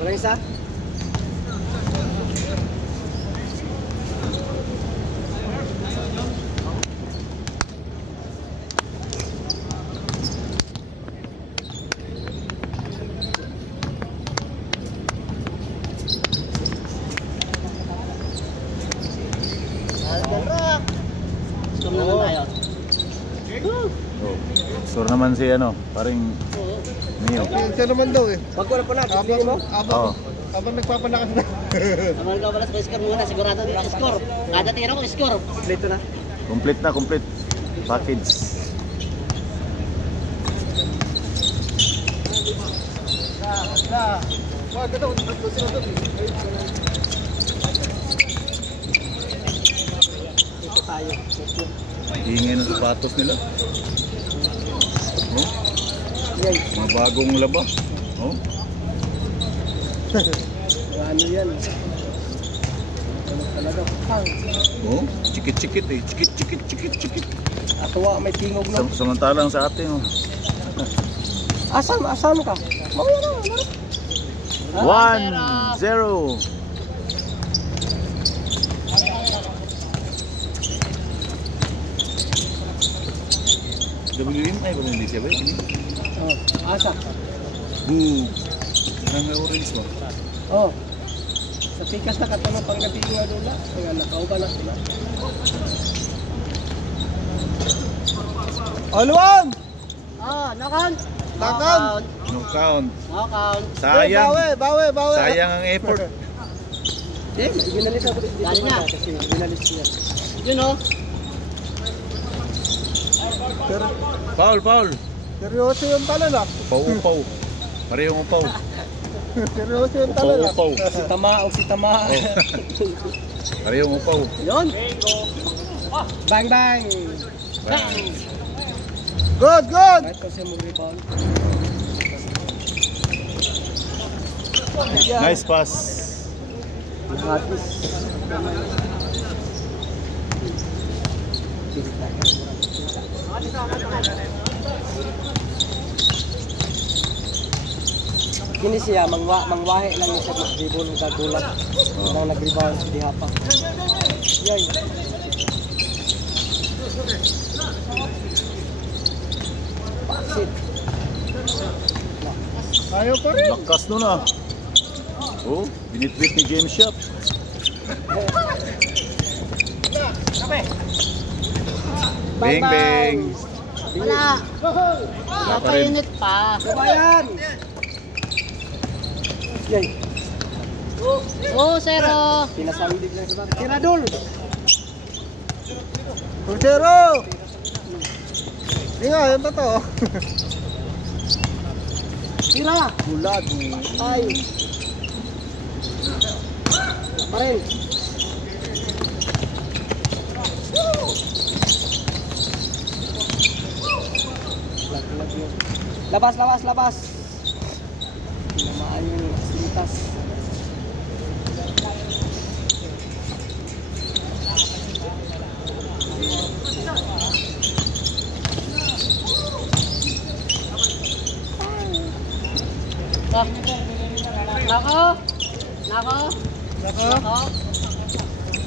Walang isa? Sure naman si ano, paring Mio. Siya naman daw eh. Wag ko na po na, bibili mo? Habang nagpapalakas na. Habang nagpapalakas ko, score muna. Sigurado nila score. Kada tira ko, score. Dito na. Complete package. Dito tayo. Ingay ng sapatos nila. Oh, Yan. mga bagong laba. Oh, Ano yan? Ano talaga? Pang. oh, chikit eh. Chikit. Atuwa, may tingog na. Samantalang sa atin, oh. Asam ka? Mawala na, mawala. 1-0. WM ay kung hindi siya ba? Ini. Oh, asa. Boom. Nang may orange ba? Oh. Sa pikas na katanong panggabi nga doon na. Kaya nakauba na sila. Aluan! Ah, nakon. Nakon. No count. Nakon. Sayang. Bawi. Sayang ang effort. Eh, ginalis ako dito. Dali na. Kasi ginalis niya. Yun o. Foul. Seryoso yung talala. Upaw. Parehong upaw. Seryoso yung talala. Upaw. Si Tama. Parehong upaw. Yun. Bang. Bang. Good. Kahit kasi mag-rebound. Nice pass. Hatis. Kini siya mangwahe lang yung sa dribble ng kagulat. Nang nag-rebound sa dihapa. Yay. Pasit. Ayaw pa rin. Lakas nun ah. Oh, binitbit ni James Shop. Bang. Wala. Napainit pa. Kabayan. Yay. Oh, zero. Pinasandig lang sa Tiradol. Puchero! Hindi nga, yun totoo. Tira. Bulag. Ay. Parin. Labas. Tinamaan yung asilitas. Nako.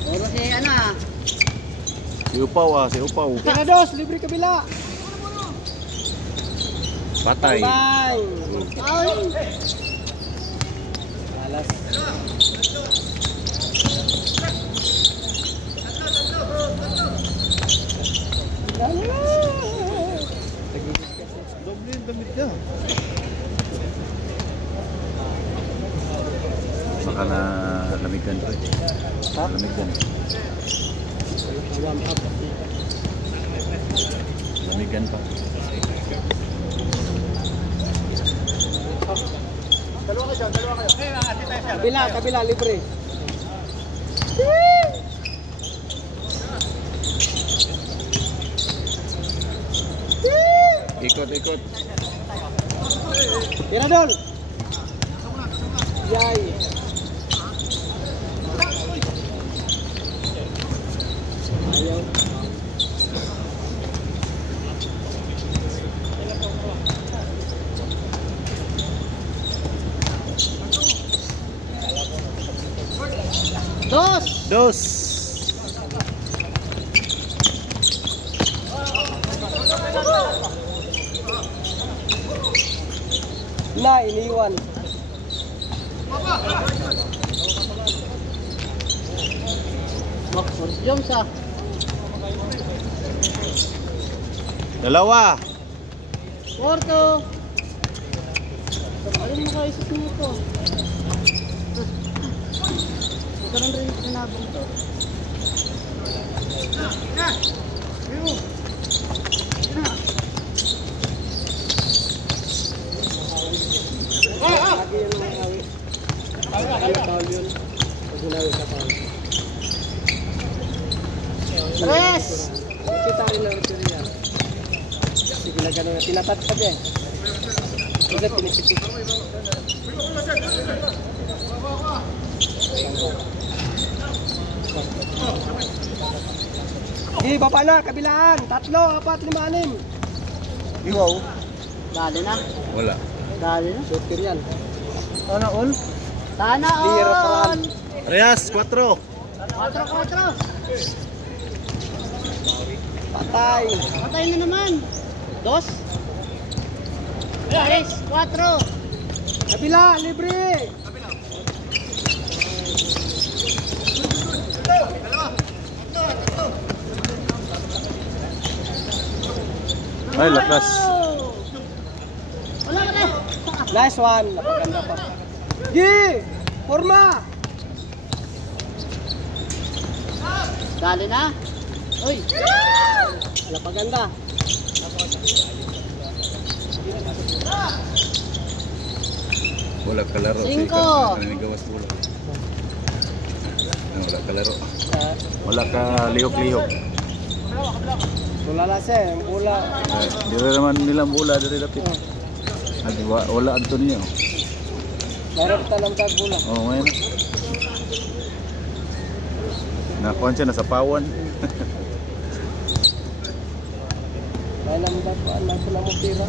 Puro si ano ah. Si Upaw. Tira dos, libre kabila. Patay. Bye. Ay. Alas. Doble yung damit niya. Baka na lamigan pa. Lamigan. Warm up. Lamigan pa. Kabila, libre. Ikot. Tiradol. Yay. Ayaw. Dos. Dos. Na, iniwan. Yung sa. Dalawa. Porto. Alin mo kayo isip mo ito? Magkaroon rin sinabong to. Lagi yun ang hawi. Ano tawag yun? Pag hinawi ka pa. Tres. Kita rin lang ito rin yan. Sige na gano'n. Tinatatad yan. Kasi pinipipit. Sige, baba na. Kabilaan. 3, 4, 5, 6. Iwaw. Dali na. Wala. Dali na. Shooter yan. Ano all? Sana Tira on. paraan. Reyes, 4. 4. Patay. Patay na naman. Dos. Tres. 4. Kabila, libre. Ay, lakas. Wala na. Nice one. Napaganda pa. Gi! Forma! Dali na. Uy. Napaganda. Wala kalaro. Cinco. Nanigawas ulo. Wala kalaro. Ah, Wala ka lihok-lihok. Tulala siya. Yung bola. Di rin naman nilang bola dari dapit. Wala Antonio. Meron talang tag bola. Oh, ngayon. Nakuha siya, nasa pawan. May naman dapat. May pula mo tira.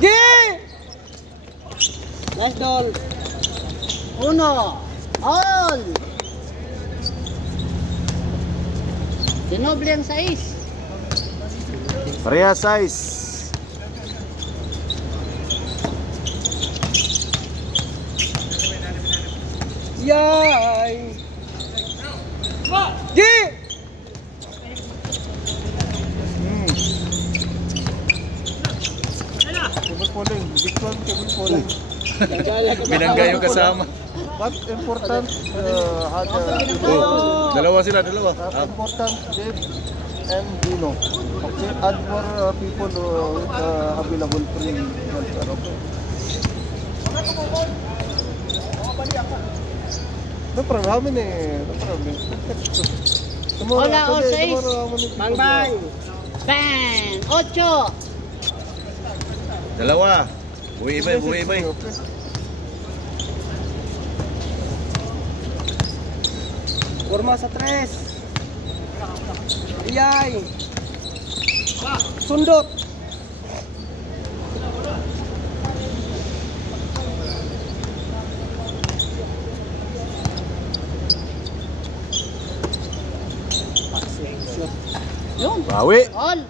Gi! Nice doll. 1. All. Dinoble ang 6. Reyes, 6. Yay! Gi! Cable pulling. Big one, cable pulling. Binangga yung kasama. But important, Oh, dalawa sila, dalawa. important, Dave and Dino. Okay, add more people with available free welfare. Okay. No problem. How many? No problem. Tomorrow, Hola, all today, says. tomorrow, how many people? Bang bang! Bang. 8. Dalawa. Buhay ba, buhay ba. Okay. Forma sa 3. Iyay! Sundot! Yun. Bawi. All.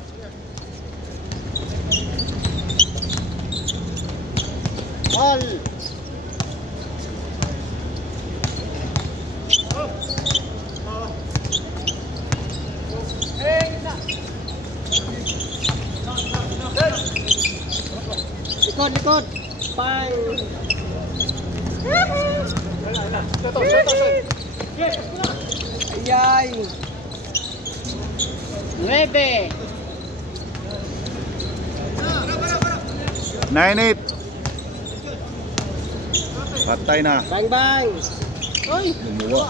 All. Likod. Bang! Iyay! 9. 9-8. Patay na. Bang bang! Uy. Lumuwa.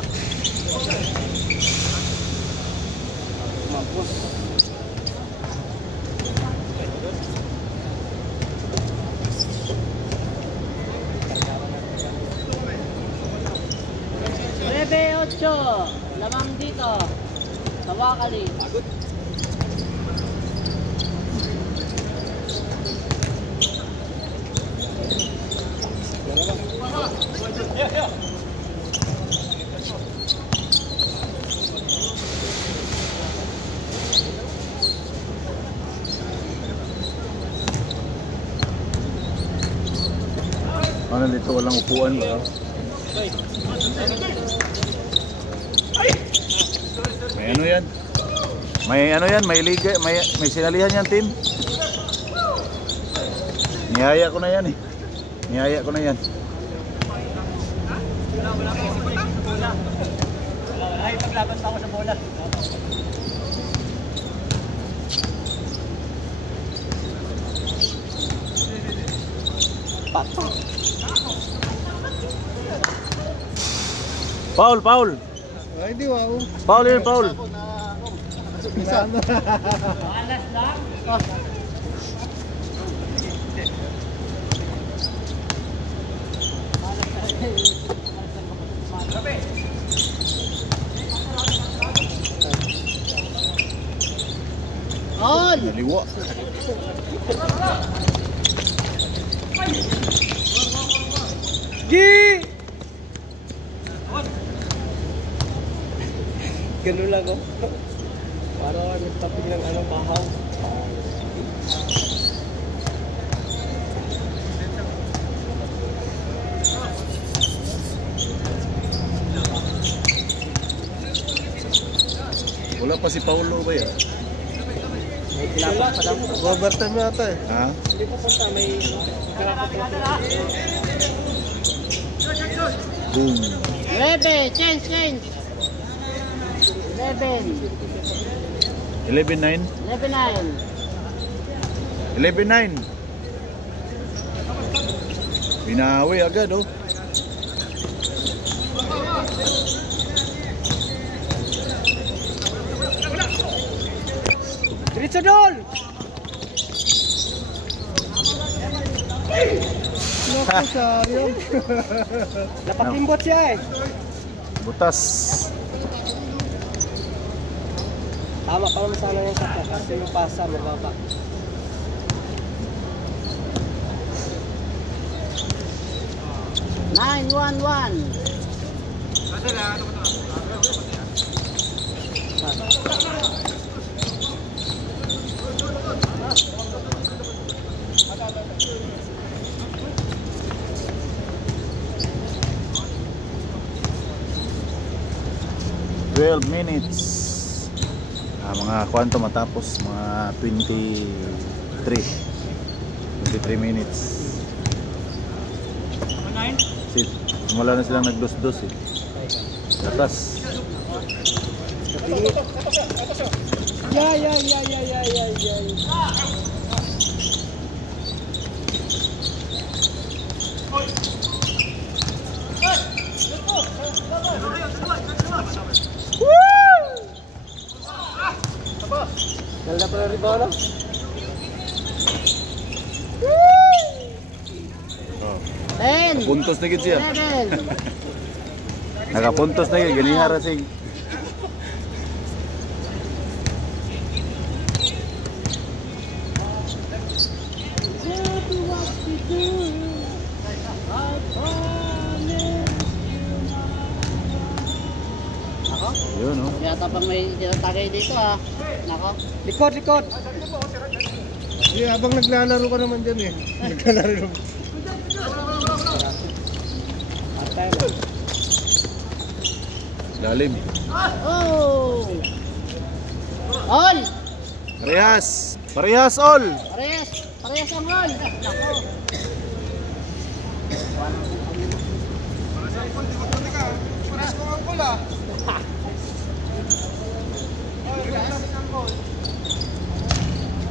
Rebe 8. Lamang dito. Sa Wakali. Ano dito, walang upuan ba? May ano yan? May ano yan? May liga, may sinalihan yan, team. Niyaya ko na yan eh. Niyaya ko na yan. Ay, paglaban pa ako sa bola. Pato. Paul, Paul. Ay, di wow. Paul yun, Paul. Isa. Alas lang. On! Naliwa. Gi! Ganun lang oh. Parang nagtapig ng ano, bahaw. Wala pa si Paulo ba yan? May kilapa pa daw. Overtime yata eh. Ha? Hindi pa punta, may kilapa pa. Boom. Rebe, change. 11. 11-9. 11-9. 11-9. Binawi agad oh. Diretso Dol! Naku, sayang. Napatimbot siya eh. Butas. Tama pa naman sana yung sakya kasi yung pasa mababa. Nine, 1-1. Minutes. Mga kwanto matapos mga 23 minutes. Wala na silang nagdos-dos eh. Atas. Ya. Ganda pala rin bola. Oh. 10. Puntos na gid siya. 11. Nakapuntos na gid ganihara sig. Yun oh. Yata pang may tinatagay dito ah. Nako. Likod. Yeah, habang naglalaro ka naman dyan eh. Naglalaro. Atay mo. Lalim. Oh! All! Parehas all. Parehas ang all. Nako.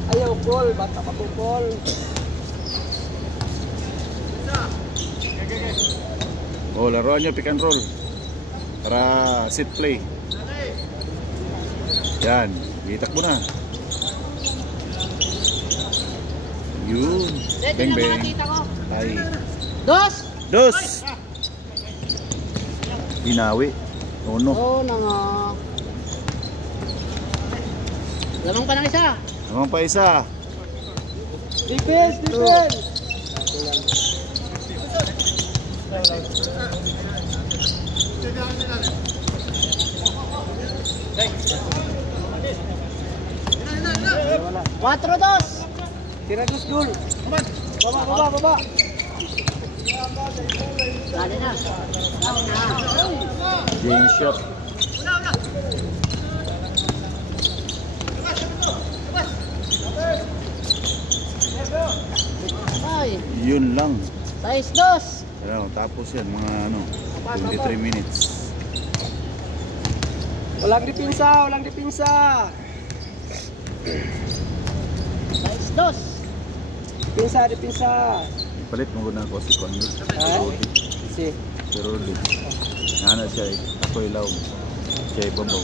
Ayaw goal, bata pa po goal. Oh, laruan nyo pick and roll. Para set play. Yan, itak mo na. Yun. Dito Bang na mga bang. tita ko. Ay. Dos! Binawi. Uno. Oo na nga. Lamang pa ng isa. Naman pa isa. Defense. Wala. 4-2. Tira dos goal. Baba. Dali na. Game shot. Ay, Yun lang. 6-2. Ayan, tapos yan, mga ano, 23 minutes. Walang dipinsa. 6-2. Dipinsa. Palit mo na ako si Condor. Ha? Si. Si Rudy. Nana siya eh. Ako ilaw. Siya ibabaw.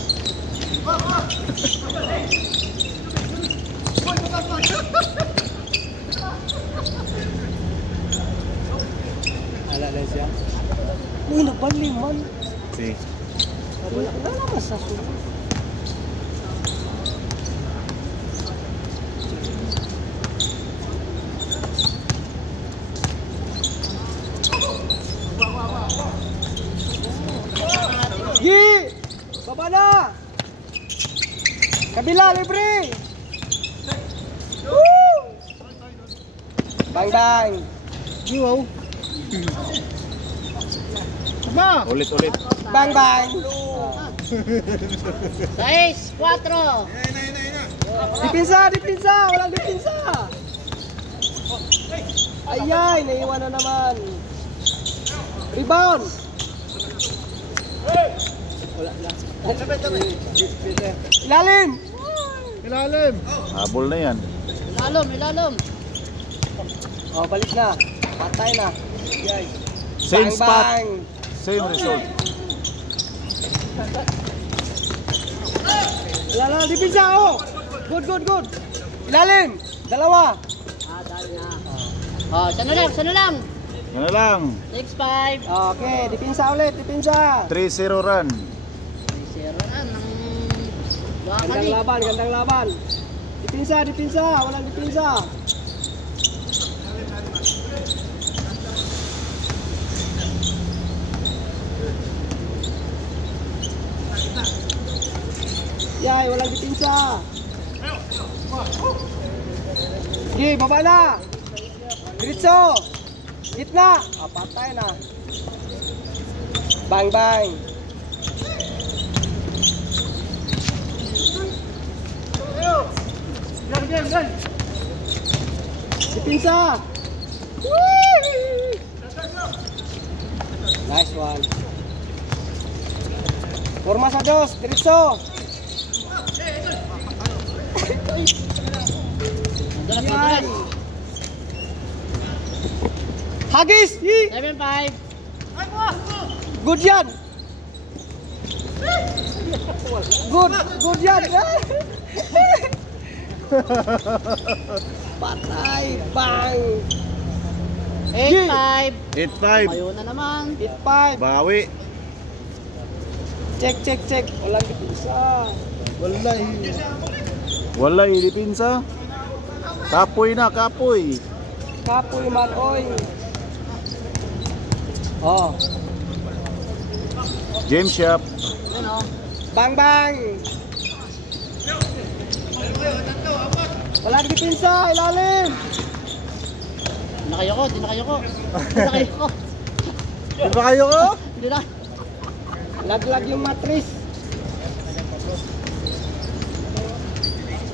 Ala lang siya. Uy, nagbaling man. Si. Wala naman sa sunod. Gi! Baba na! Kabila, libre! Woo! Bang! Wow. Ulit. Bang! 6-4. Dipinsa! Walang dipinsa! Ayay! Naiwan na naman. Rebound! Ilalim! Habol na yan. Ilalom. Oh, balik na. Patay na. Ayay. Same Bang, spot. bang. Same result. Ilalim, dipinsa! Oh! Good! Ilalim! Dalawa! Dali na. Oh, sana lang. Ano lang. 6-5. Okay, dipinsa ulit, dipinsa! 3-0 run. 0 na ng Gandang laban. Dipinsa! Walang dipinsa! Yay, walang dipinsa! Gi, baba na! Diretso! Gitna! Ah, patay na. Bang! Dipinsa! Nice one. Forma sa dos, diretso! Yan! Hagis! 7-5. Good yan! Good yan! Patay! Bang! 8-5. 8-5. Mayo na naman. 8-5! Bawi. Check! Walang dipinsa! Wala ilipinsa. Kapoy na, kapoy. Kapoy man, oy! Oh! Game shop. Yan o. Bang! Walang dipinsa! Ilalim! Di na kayo ko. Di ba kayo ko? Hindi na. Laglag yung matris!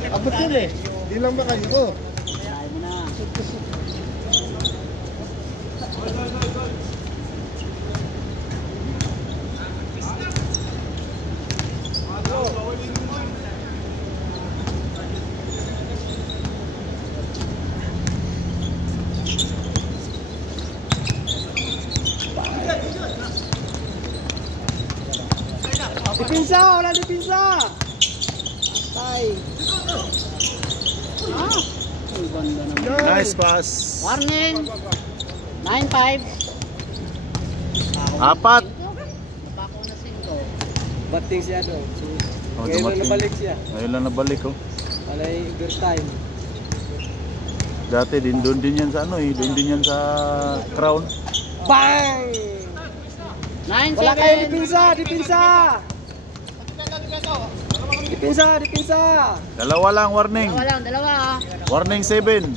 Abot yun eh. Di lang ba kayo ko? Ayaw mo na. Dipinsa! Walang dipinsa! Patay! Ang ganda naman. Nice pass. Warning. 9-5. 4. Napako na 5. Bating siya doon. Oh, Ngayon dumating. nabalik siya. Ngayon lang nabalik oh. Palay overtime. Dati doon din yan sa ano eh. Doon din yan sa Crown. Bang! Wala kayo dipinsa, dipinsa. Dipinsa. Dalawa lang, warning. Dalawa. Warning 7.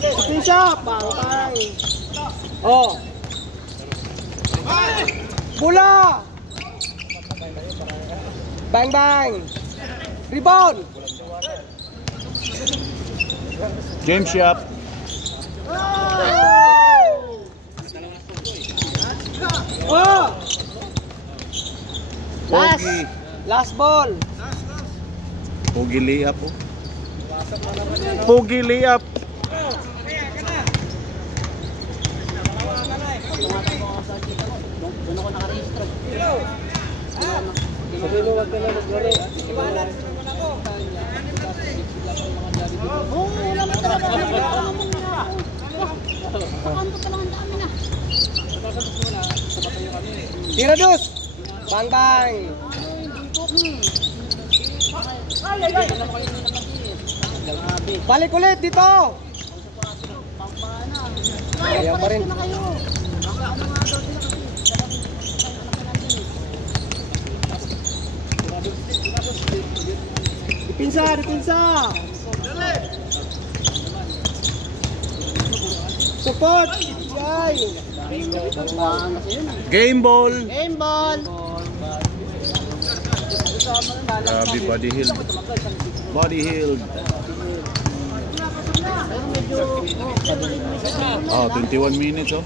Dipinsa, bangkay. Oh. Bola. Bang. Rebound. Game shot. Oh. Pogi. Last ball. Pogi layup. Oh. Pogi layup. Doon ako nakarehistro. Sabi mo, wag ka na maglaro. Oo, wala mo talaga. Pakanto pa lang ang dami na. Tira dos. Bang. Balik ulit dito. Ayaw pa rin. Dipinsa. Support. Yay. Game ball. Game ball. Grabe, body healed. Body healed. Pero medyo, 21 minutes. Oh.